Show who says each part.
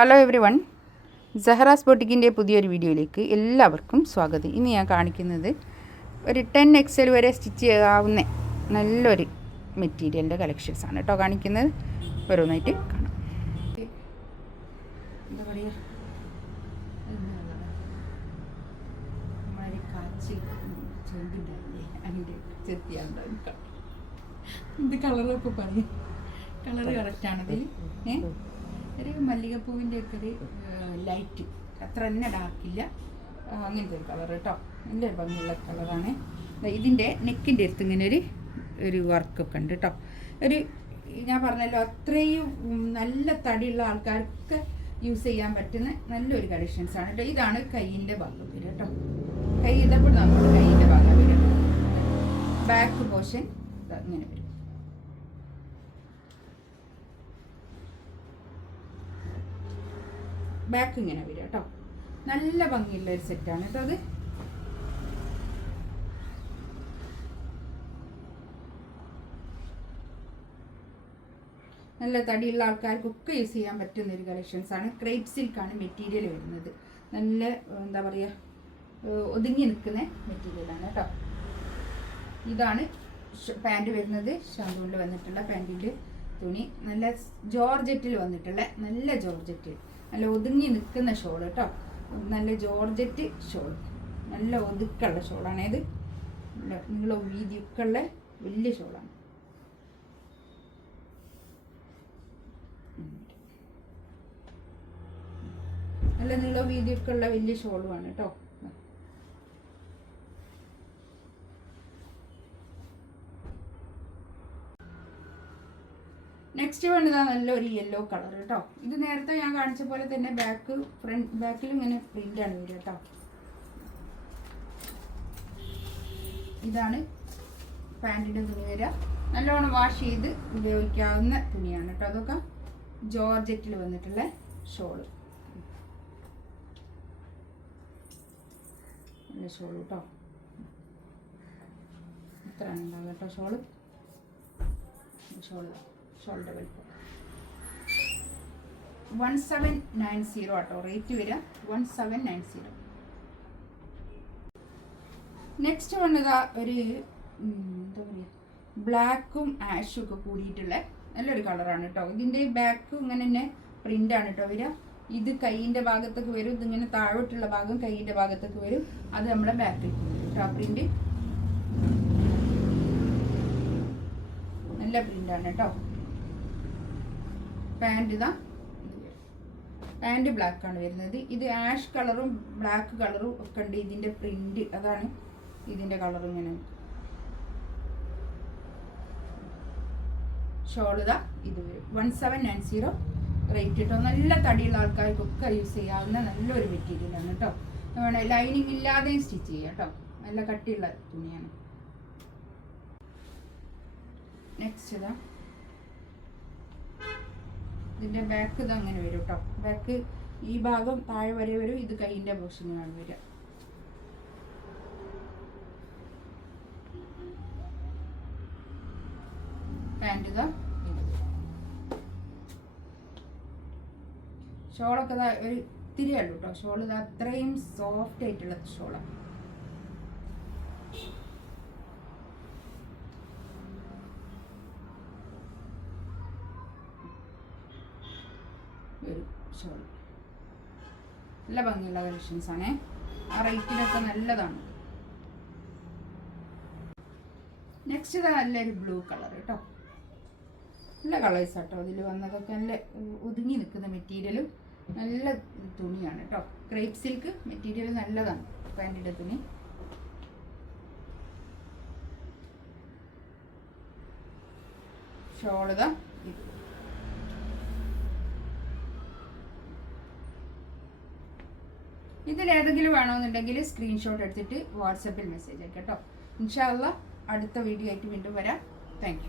Speaker 1: hello everyone Sehra's ബൊട്ടിക്കിൻ്റെ പുതിയൊരു വീഡിയോയിലേക്ക് എല്ലാവർക്കും സ്വാഗതം ഇന്ന് ഞാൻ കാണിക്കുന്നത് ഒരു ടെൻ എക്സൽ വരെ സ്റ്റിച്ച് ചെയ്യാവുന്ന നല്ലൊരു മെറ്റീരിയലിൻ്റെ കളക്ഷൻസ് ആണ് കേട്ടോ കാണിക്കുന്നത് ഓരോന്നായിട്ട് കാണാം
Speaker 2: എന്താ പറയുക ഇത് കളറൊക്കെ പറയും കളർ കറക്റ്റാണതിൽ ഏഹ് ഒരു മല്ലികപ്പൂവിൻ്റെ ഒക്കെ ഒരു ലൈറ്റ് അത്ര തന്നെ ഡാർക്കില്ല അങ്ങനത്തെ ഒരു കളർ കേട്ടോ ഒരു ഭംഗിയുള്ള കളറാണ് ഇതിൻ്റെ നെക്കിൻ്റെ അടുത്ത് ഇങ്ങനെ ഒരു ഒരു വർക്കൊക്കെ ഉണ്ട് കേട്ടോ ഒരു ഞാൻ പറഞ്ഞല്ലോ അത്രയും നല്ല തടിയുള്ള ആൾക്കാർക്ക് യൂസ് ചെയ്യാൻ പറ്റുന്ന നല്ലൊരു കളക്ഷൻസ് ആണ് കേട്ടോ ഇതാണ് കയ്യിൻ്റെ ഭാഗം വരും കേട്ടോ കൈ ഇതപ്പോൾ നമ്മുടെ കയ്യിൻ്റെ ഭാഗം വരും ബാക്ക് പോർഷൻ ഇങ്ങനെ വരും ബാക്ക് ഇങ്ങനെ വരിക കേട്ടോ നല്ല ഭംഗിയുള്ള ഒരു സെറ്റാണ് കേട്ടോ അത് നല്ല തടിയുള്ള ആൾക്കാർക്കൊക്കെ യൂസ് ചെയ്യാൻ പറ്റുന്ന ഒരു കളക്ഷൻസ് ആണ് ക്രേപ്പ് സിൽക്കാണ് മെറ്റീരിയൽ വരുന്നത് നല്ല എന്താ പറയുക ഒതുങ്ങി നിൽക്കുന്ന മെറ്റീരിയലാണ് കേട്ടോ ഇതാണ് പാൻറ്റ് വരുന്നത് ഷാന്തൂണിൽ വന്നിട്ടുള്ള പാൻറ്റിൻ്റെ തുണി നല്ല ജോർജറ്റിൽ വന്നിട്ടുള്ള നല്ല ജോർജറ്റ് നല്ല ഒതുങ്ങി നിൽക്കുന്ന ഷോൾ കേട്ടോ നല്ല ജോർജറ്റ് ഷോൾ നല്ല ഒതുക്കുള്ള ഷോളാണേത് ഇത് വീതിയൊക്കെയുള്ള വലിയ ഷോളാണ് നല്ല നീളം വീതിയൊക്കെയുള്ള വലിയ ഷോളുമാണ് കേട്ടോ നെക്സ്റ്റ് വൺ ഇതാ നല്ലൊരു യെല്ലോ കളർ കേട്ടോ ഇത് നേരത്തെ ഞാൻ കാണിച്ച പോലെ തന്നെ ബാക്ക് ഫ്രണ്ട് ബാക്കിൽ ഇങ്ങനെ ആണ് വരിക കേട്ടോ ഇതാണ് പാൻറ്റിൻ്റെ തുണി വരിക നല്ലോണം വാഷ് ചെയ്ത് ഉപയോഗിക്കാവുന്ന തുണിയാണ് കേട്ടോ അതൊക്കെ ജോർജറ്റിൽ വന്നിട്ടുള്ള ഷോള് ഷോള് ഷോൾ കേട്ടോ ഇത്രയാണ് ഉണ്ടാവുക കേട്ടോ ഷോള് ഷോള് ഷോൾഡർ വലിപ്പം വൺ സെവൻ നയൻ സീറോ കേട്ടോ റേറ്റ് വരിക one seven nine zero next വന്നതാ ഒരു എന്താ പറയുക ബ്ലാക്കും ആഷും ഒക്കെ കൂടിയിട്ടുള്ള നല്ലൊരു കളറാണ് കേട്ടോ ഇതിൻ്റെ ബാക്ക് ഇങ്ങനെ തന്നെ പ്രിൻ്റാണ് കേട്ടോ വരിക ഇത് കൈയിൻ്റെ ഭാഗത്തേക്ക് വരും ഇതിങ്ങനെ താഴോട്ടുള്ള ഭാഗം കൈയിൻ്റെ ഭാഗത്തേക്ക് വരും അത് നമ്മുടെ ബാക്കിൽ കേട്ടോ പ്രിൻ്റ് നല്ല പ്രിൻ്റാണ് കേട്ടോ പാൻറ് ഇതാ പാൻറ് ബ്ലാക്ക് ആണ് വരുന്നത് ഇത് ആഷ് കളറും ബ്ലാക്ക് കളറും ഒക്കെ ഉണ്ട് ഇതിൻ്റെ പ്രിൻറ് അതാണ് ഇതിൻ്റെ കളർ ഇങ്ങനെ ഷോളിത ഇത് one seven nine zero rate കിട്ടും നല്ല തടിയുള്ള ആൾക്കാർക്കൊക്കെ യൂസ് ചെയ്യാവുന്ന നല്ലൊരു മെറ്റീരിയലാണ് കേട്ടോ വേണേ ലൈനിങ് ഇല്ലാതെയും സ്റ്റിച്ച് ചെയ്യാം കേട്ടോ നല്ല കട്ടിയുള്ള തുണിയാണ് നെക്സ്റ്റ് ഇതാ ഇതിൻ്റെ ബാക്ക് ഇത് അങ്ങനെ വരും കേട്ടോ ബാക്ക് ഈ ഭാഗം താഴെ വരെ വരും ഇത് കൈയിൻ്റെ പോർഷനിലാണ് വരിക പാൻറ്റ് ഇതാ ഷോളൊക്കെ ഒരു ഇത്തിരി ഉള്ളു കേട്ടോ ഷോൾ ഇത് അത്രയും സോഫ്റ്റ് ആയിട്ടുള്ള ഷോളാണ് ഒരു ഷോൾ നല്ല ഭംഗിയുള്ള കളക്ഷൻസ് ആണ് ആ റേറ്റിലൊക്കെ നല്ലതാണ് നെക്സ്റ്റ് ഇതാ നല്ലൊരു ബ്ലൂ കളർ കേട്ടോ നല്ല കളേഴ്സ് കേട്ടോ അതിൽ വന്നതൊക്കെ നല്ല ഒതുങ്ങി നിൽക്കുന്ന മെറ്റീരിയലും നല്ല തുണിയാണ് കേട്ടോ ക്രേപ്പ് സിൽക്ക് മെറ്റീരിയൽ നല്ലതാണ് പാൻറ്റിൻ്റെ തുണി ഷോളിതാ ഇത് ഇതിലേതെങ്കിലും വേണമെന്നുണ്ടെങ്കിൽ സ്ക്രീൻഷോട്ട് എടുത്തിട്ട് വാട്സപ്പിൽ മെസ്സേജ് ആക്കാം കേട്ടോ ഇൻഷാല്ല അടുത്ത വീഡിയോ ആയിട്ട് വീണ്ടും വരാം താങ്ക്